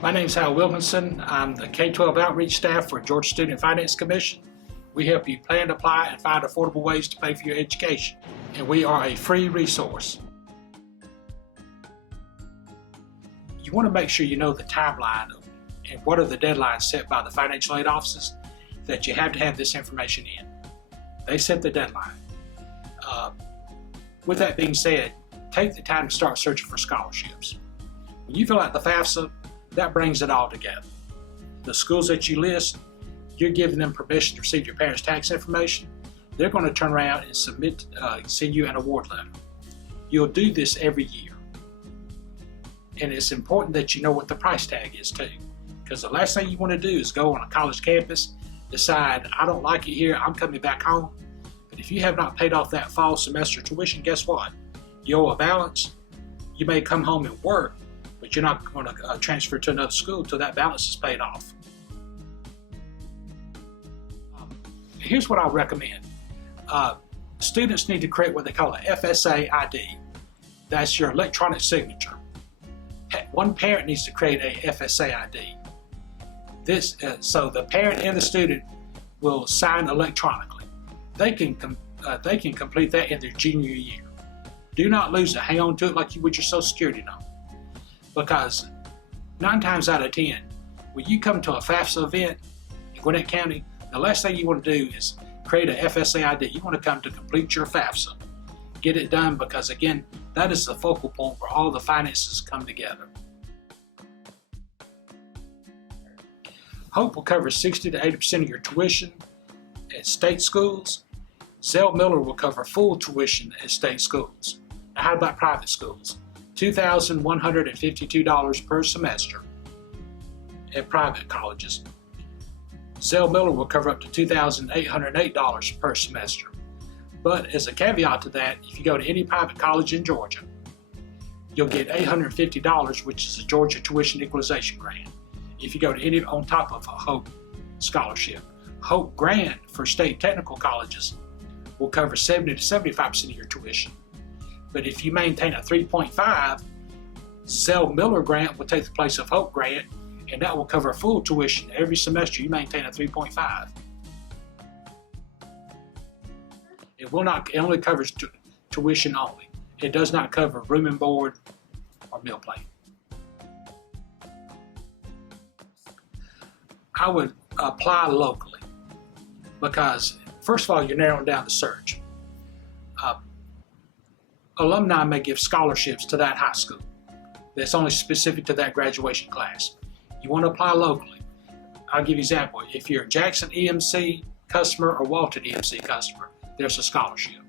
My name is Wilkinson. I'm the K-12 outreach staff for Georgia Student Finance Commission. We help you plan, apply, and find affordable ways to pay for your education. And we are a free resource. You want to make sure you know the timeline and what are the deadlines set by the financial aid offices that you have to have this information in. They set the deadline. With that being said, take the time to start searching for scholarships. When you fill out the FAFSA, that brings it all together. The schools that you list, you're giving them permission to receive your parents' tax information. They're going to turn around and send you an award letter. You'll do this every year. And it's important that you know what the price tag is too. Because the last thing you want to do is go on a college campus, decide, I don't like it here, I'm coming back home. But if you have not paid off that fall semester tuition, guess what? You owe a balance. You may come home and work, but you're not going to transfer to another school until that balance is paid off. Here's what I'll recommend. Students need to create what they call a FSA ID. That's your electronic signature. One parent needs to create a FSA ID. So the parent and the student will sign electronically. They can complete that in their junior year. Do not lose it. Hang on to it like you would your Social Security number. Because 9 times out of 10, when you come to a FAFSA event in Gwinnett County, the last thing you want to do is create a FSA ID. You want to come to complete your FAFSA. Get it done because, again, that is the focal point where all the finances come together. HOPE will cover 60 to 80% of your tuition at state schools. Zell Miller will cover full tuition at state schools. Now, how about private schools? $2,152 per semester at private colleges. Zell Miller will cover up to $2,808 per semester. But as a caveat to that, if you go to any private college in Georgia, you'll get $850, which is a Georgia Tuition Equalization Grant. If you go to any on top of a HOPE scholarship. HOPE grant for state technical colleges will cover 70 to 75% of your tuition. But if you maintain a 3.5, Zell Miller grant will take the place of HOPE grant, and that will cover full tuition every semester you maintain a 3.5. It only covers tuition only. It does not cover room and board or meal plan. I would apply locally because, first of all, you're narrowing down the search. Alumni may give scholarships to that high school. That's only specific to that graduation class. You want to apply locally. I'll give you an example. If you're a Jackson EMC customer or Walton EMC customer, there's a scholarship.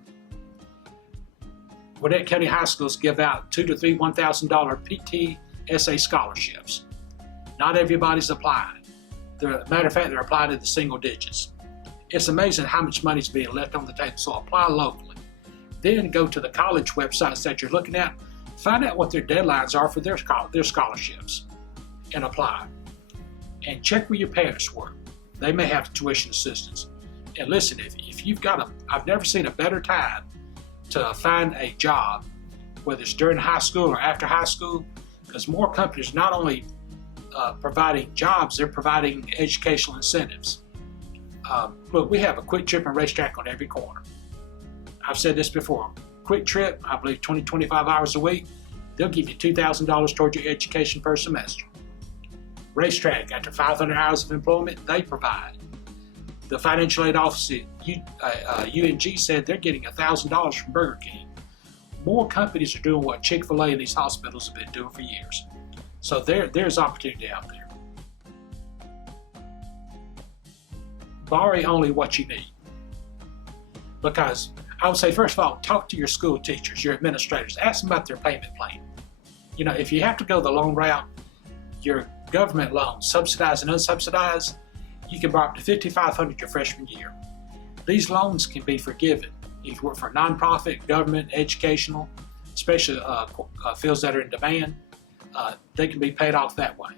Gwinnett County High Schools give out $2,000 to $1,000 PTSA scholarships. Not everybody's applied. Matter of fact, they're applied in the single digits. It's amazing how much money is being left on the table, so apply locally. Then go to the college websites that you're looking at, find out what their deadlines are for their scholarships, and apply. And check where your parents work. They may have tuition assistance. And listen, if you've got I've never seen a better time to find a job, whether it's during high school or after high school, because more companies not only providing jobs, they're providing educational incentives. Look, we have a Quick Trip and racetrack on every corner. I've said this before. Quick Trip, I believe 20, 25 hours a week, they'll give you $2,000 towards your education per semester. Racetrack, after 500 hours of employment, they provide. The financial aid office at UNG said they're getting $1,000 from Burger King. More companies are doing what Chick-fil-A and these hospitals have been doing for years. So there's opportunity out there. Borrow only what you need. Because I would say, first of all, talk to your school teachers, your administrators, ask them about their payment plan. You know, if you have to go the loan route, your government loans, subsidized and unsubsidized, you can borrow up to $5,500 your freshman year. These loans can be forgiven. If you work for a nonprofit, government, educational, especially fields that are in demand, they can be paid off that way.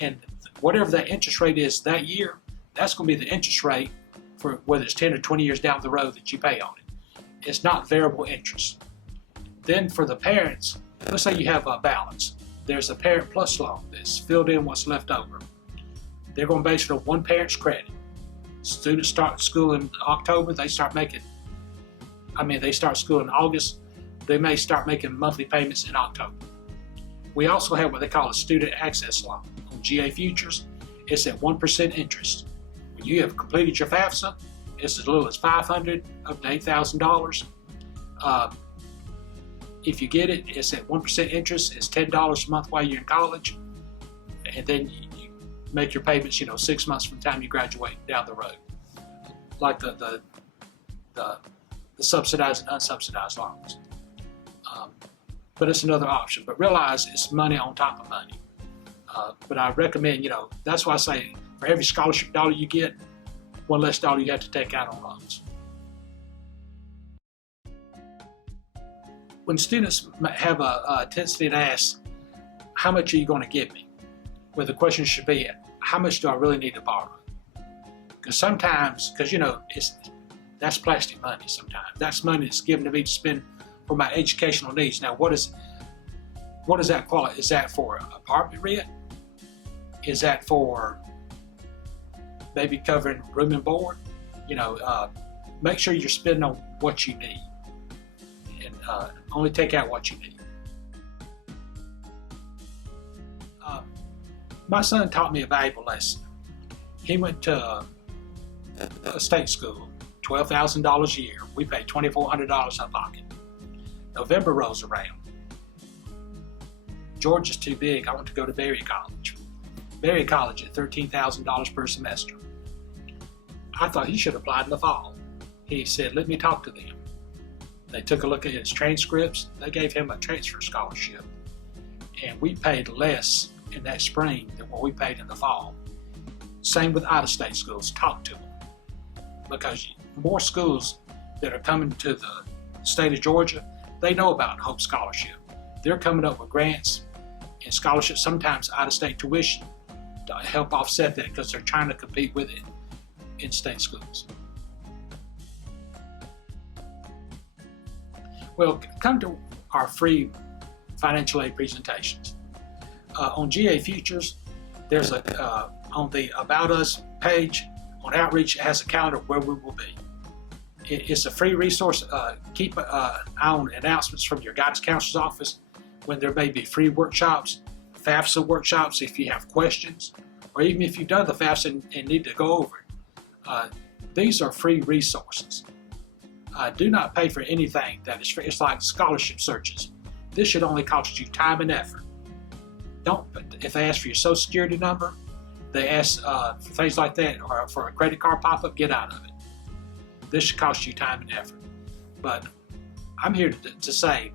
And whatever that interest rate is that year, that's going to be the interest rate for whether it's 10 or 20 years down the road that you pay on it. It's not variable interest. Then for the parents, let's say you have a balance. there's a Parent Plus loan that's filled in what's left over. They're going to base it on one parent's credit. Students start school in October, they start school in August, they may start making monthly payments in October. We also have what they call a student access loan. On GA Futures, it's at 1% interest. When you have completed your FAFSA, it's as little as $500 up to $8,000. If you get it, it's at 1% interest. It's $10 a month while you're in college, and then you make your payments, 6 months from the time you graduate down the road, like the subsidized and unsubsidized loans. But it's another option. But realize it's money on top of money. But I recommend, that's why I say for every scholarship dollar you get, one less dollar you have to take out on loans. When students have a tendency to ask, how much are you going to give me? Well, the question should be, how much do I really need to borrow? Because sometimes, that's plastic money sometimes. That's money that's given to me to spend for my educational needs. Now, what is that quality? Is that for apartment rent? Is that for maybe covering room and board? Make sure you're spending on what you need, and only take out what you need. My son taught me a valuable lesson. He went to a state school, $12,000 a year. We paid $2,400 out of pocket. November rolls around. Georgia's too big. I want to go to Berry College. Berry College at $13,000 per semester. I thought he should apply in the fall. He said, let me talk to them. They took a look at his transcripts. They gave him a transfer scholarship. And we paid less in that spring than what we paid in the fall. Same with out-of-state schools. Talk to them. Because more schools that are coming to the state of Georgia, they know about HOPE Scholarship. They're coming up with grants and scholarships, sometimes out-of-state tuition, to help offset that because they're trying to compete with it in state schools. Well, come to our free financial aid presentations. On GA Futures, there's on the About Us page, on Outreach, it has a calendar where we will be. It's a free resource. Keep an eye on announcements from your guidance counselor's office when there may be free workshops, FAFSA workshops if you have questions, or even if you've done the FAFSA and need to go over it. These are free resources. Do not pay for anything that is free. It's like scholarship searches. This should only cost you time and effort. If they ask for your social security number, they ask for things like that, or for a credit card pop-up, get out of it. This should cost you time and effort. But I'm here to say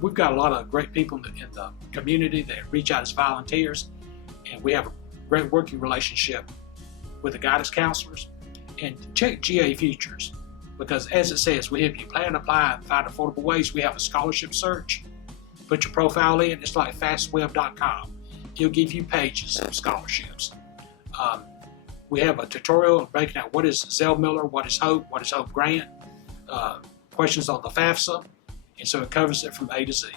we've got a lot of great people in the community that reach out as volunteers, and we have a great working relationship with the guidance counselors. And check GA Futures, because as it says, we help you plan, apply, and find affordable ways. We have a scholarship search. Put your profile in. It's like fastweb.com. It'll give you pages of scholarships. We have a tutorial breaking out what is Zell Miller, what is HOPE Grant, questions on the FAFSA, and so it covers it from A to Z.